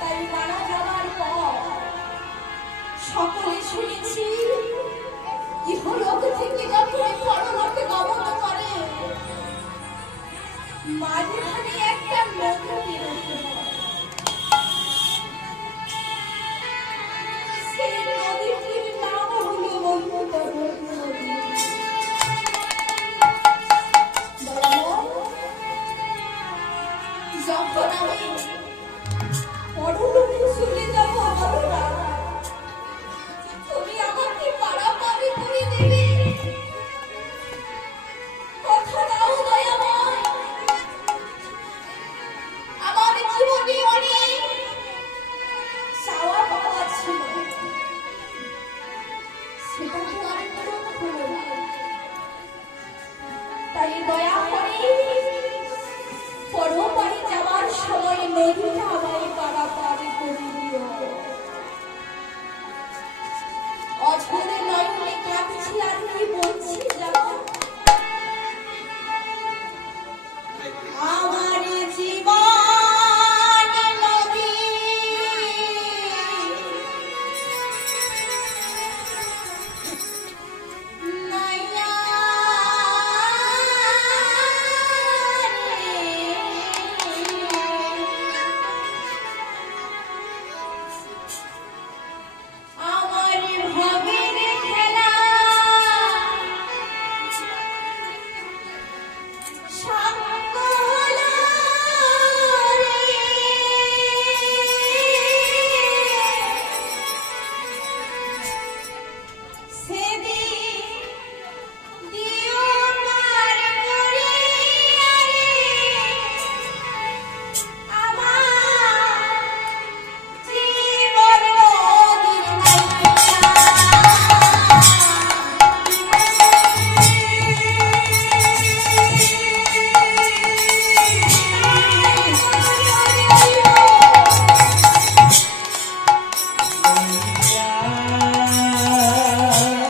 তাই মারা যাওয়ার পর সকলে শুনেছি ইহলোক থেকে যখন পরলোকে গমন করে মাঝখানে একটা নদী বেরোতে হয়। সেই নদীটির নাম হলো মন্থরা নদী। যখন আমি পরলোকে চলে যাবো বলরা, তুমি আমাকে পারাপারি করে দেবে, কথা দাও দয়াময়। আমার জীবনে অনেক চাওয়া পাওয়া ছিল, সেটা তো আর পূরণ হলো না। তাই দয়া করে পরপারে যাওয়ার সময় নদী